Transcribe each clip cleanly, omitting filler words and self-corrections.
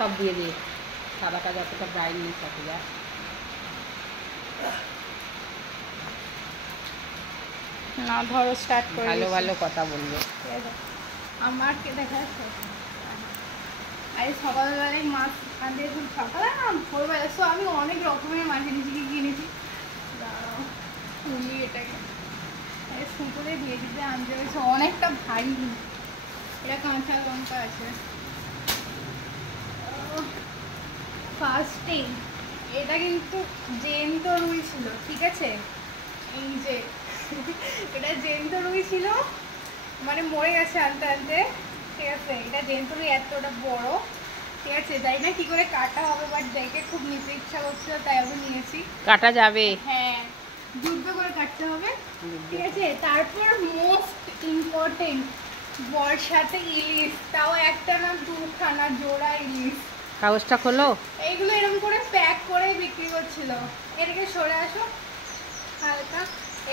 সব দিয়ে দিয়ে সাদাটা যতটা ব্রাইট নেই সাথে যা না ধরো স্টার্ট করে ভালো ভালো কথা বলবে। আমার কে দেখা আরে সকালবেলায় মাছ আনতে খুব সকালে না ভোরবেলা সো আমি অনেক রকমের মাছ এনেছি কি কিনেছি খুলি এটাকে সুতোতে দিয়ে দিতে আনতে হয়েছে অনেকটা ভারী এটা কাঁচা লঙ্কা আছে ফার্স্টিং এটা কিন্তু জ্যান্ত রুই ছিল ঠিক আছে এই যে এটা জ্যান্ত রুই ছিল মানে মরে গেছে আনতে আনতে ঠিক আছে এটা জ্যান্ত রুই এতটা বড় ঠিক আছে তাই না কি করে কাটা হবে বাট দেখে খুব নিতে ইচ্ছা করছিল তাই আমি নিয়েছি কাটা যাবে হ্যাঁ যুদ্ধ করে কাটতে হবে ঠিক আছে তারপর মোস্ট ইম্পর্টেন্ট বর্ষাতে ইলিশ তাও একটা না দুখানা জোড়া ইলিশ কাগজটা খোলো এইগুলো এরকম করে প্যাক করে বিক্রি করছিল এটাকে সরে আসো হালকা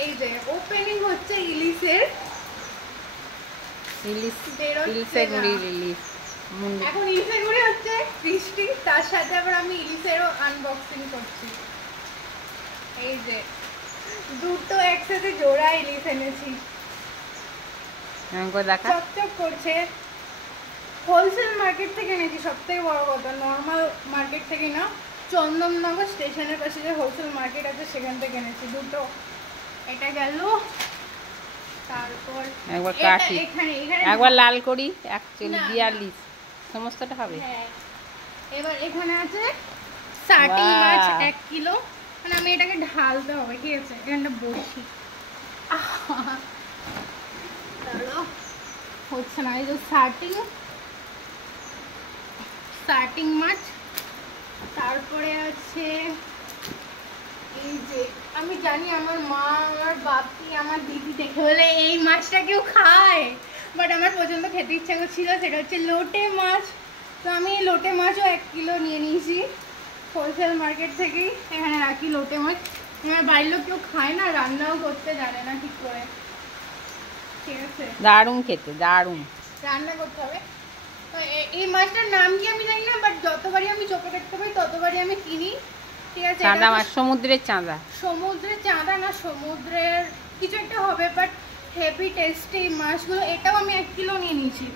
এই যে ওপেনিং হচ্ছে ইলিশের ইলিশ বেরোচ্ছে না। ইলিশ এখন ইলিশের গুঁড়ি হচ্ছে বৃষ্টি তার সাথে আবার আমি ইলিশেরও আনবক্সিং করছি এই যে দুটো একসাথে জোড়া ইলিশ এনেছি দেখা চকচক করছে হোলসেল মার্কেট থেকে এনেছি সবথেকে বড় কথা নর্মাল মার্কেট থেকে না চন্দননগর স্টেশনের পাশে যে হোলসেল মার্কেট আছে সেখান থেকে এনেছি দুটো এটা গেল তারপর একবার কাটি এখানে এখানে একবার লাল করি 41 সমস্তটা হবে হ্যাঁ এবার এখানে আছে সার্টিং মাছ 1 কিলো মানে আমি এটাকে ঢালতে হবে ঠিক আছে এখানটা বসি দাঁড়াও হচ্ছে না এই যে সার্টিং মাছ তারপরে আছে এই যে আমি জানি আমার মা আমার বাপি আমার দিদি দেখে বলে এই মাছটা কেউ খায় বাট আমার পর্যন্ত খেতে ইচ্ছা করছিল সেটা হচ্ছে লোটে মাছ তো আমি লোটে মাছও 1 কিলো নিয়ে নিয়েছি হোলসেল মার্কেট থেকেই এখানে রাখি লোটে মাছ আমার বাড়ির লোক কেউ খায় না রান্নাও করতে জানে না ঠিক করে ঠিক আছে দারুণ খেতে দারুণ রান্না করতে হবে তো এই মাছটার নাম কি আমি জানি না বাট যতবারই আমি চোখে দেখতে পাই ততবারই আমি কিনি ঠিক আছে চাঁদা মাছ সমুদ্রের চাঁদা না সমুদ্রের কিছু একটা হবে বাট হেভি টেস্টি মাছগুলো এটাও আমি 1 কিলো নিয়ে নিয়েছি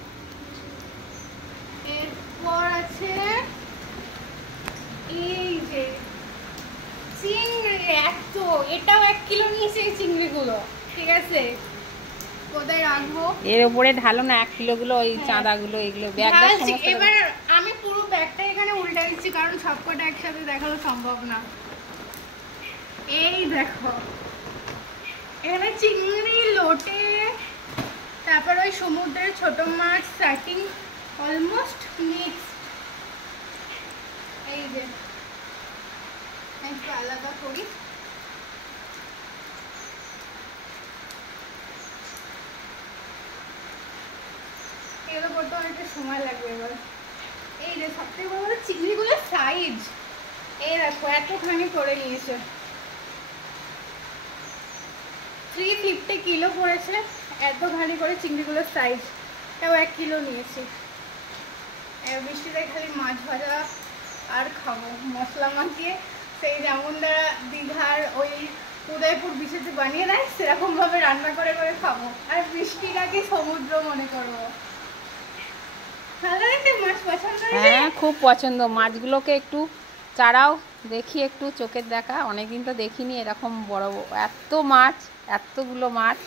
এরপর আছে এই যে চিংড়ি এটাও 1 কিলো নিয়েছি এই চিংড়িগুলো ঠিক আছে কোথায় রাখবো এর উপরে ঢালো না 1 কিলো গুলো ওই চাঁদা গুলো এগুলো ব্যাগটা সমস্ত এবার আমি পুরো ব্যাগটা এখানে উল্টে দিচ্ছি কারণ সবকটা একসাথে দেখানো সম্ভব না এই দেখো এখানে চিংড়ি লোটে তারপর ওই সমুদ্রের ছোট মাছ সার্টিং অলমোস্ট মিক্সড এই যে একটু আলাদা করি এগুলো করতে অনেকটা সময় লাগবে এবার এই যে সবথেকে বড় কথা চিংড়িগুলোর সাইজ এই দেখো এতখানি করে নিয়েছে 350 কিলো পড়েছে এতখানি করে চিংড়িগুলোর সাইজ তাও 1 কিলো নিয়েছি বৃষ্টিতে খালি মাছ ভাজা আর খাবো মশলা মাখিয়ে সেই যেমন দ্বারা দীঘার ওই উদয়পুর বিচেতে বানিয়ে দেয় সেরকম ভাবে রান্না করে করে খাবো আর বৃষ্টিটাকে সমুদ্র মনে করবো মাছ পছন্দ হ্যাঁ খুব পছন্দ মাছগুলোকে একটু চাড়াও দেখি একটু চোখের দেখা অনেকদিন তো দেখিনি এরকম বড় এত মাছ এতগুলো মাছ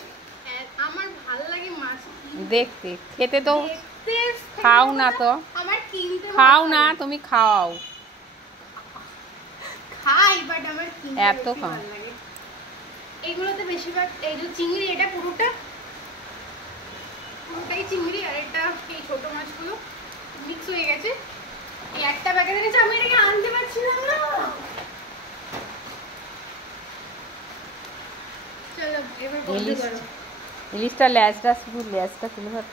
আমার ভালো লাগে মাছ দেখতে খেতে তো খাও না তো আমার কিনতে খাও না তুমি খাও খাই বাট আমার কিনতে এত ভালো লাগে এগুলোতে বেশিরভাগ এই যে চিংড়ি এটা পুরোটাই চিংড়ি আর এটা এই ছোট মাছগুলো মিক্স হয়ে গেছে এই একটা প্যাকেট এনেছি আমি এটাকে আনতে পারছিলাম না চলো এবার বন্ধ করো ইলিশটা লেজটা শুধু লেজটা তুলে ধর